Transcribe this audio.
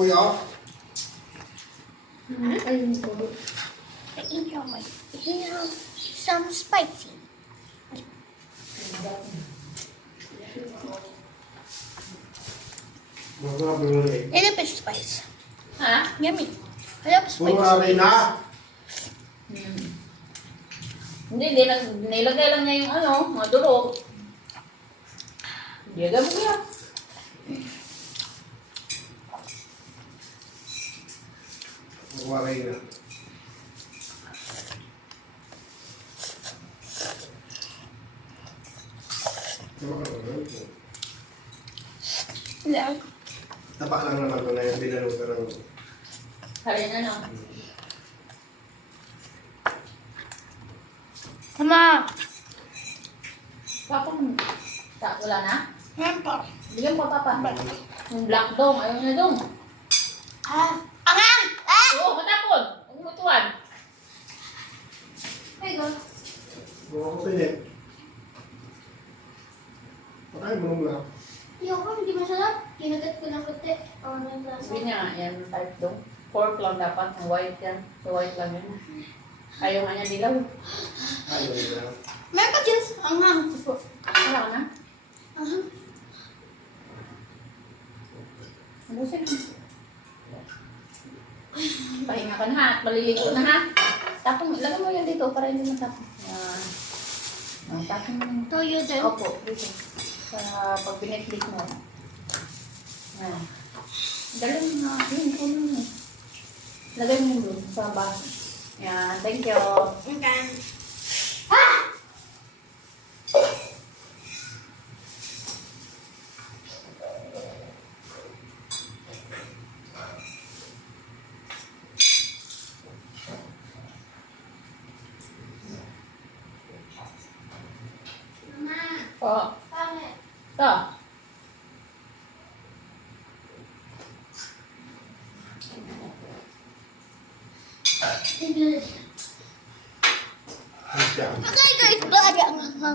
kuya. Ayun po. Here, some spicy. Masarap na rin. A little bit spice. Ha? Yummy. A little bit Puro spicy. aray na. Hindi, nilagay lang niya yung ano, mga durog. Hindi agad mo yan. Puro aray na. Yeah. Tapa lang naman ito na yung binalutan ng... Halin ano. Mama. Papa, wala na? Grandpa. Bigyan mo papa. Yung black dong, ayaw na dong. Angang! Oo, matapon. Huwag mutuan. Hey, go. Mga kapinit. Pakain mo nung lang. Ayoko, hindi masarap. Kinagat ko ng puti. Ano yung lasa? Sabi niya, yan type dong. Pork lang dapat, yung white yan. So white lang yan. Ayaw nga niya dilaw. Ayaw na. Meron pa juice. Angang. Wala ka na? Angang. Abusin mo. Pahinga ka na ha, at maliligo na ha. Tapon, ilagay mo yan dito para hindi matapon. Yan. Tapon mo yan. Toyo din. Opo, dito. Sa pag pinitlik mo. Yan. Dali mo na. Yun, puno mo. Lagay mo yun doon sa baso. Yan, thank you. Okay. Ah! Mama, Oh, pangit. ito. Ay, siya. Okay guys, blah, blah, blah.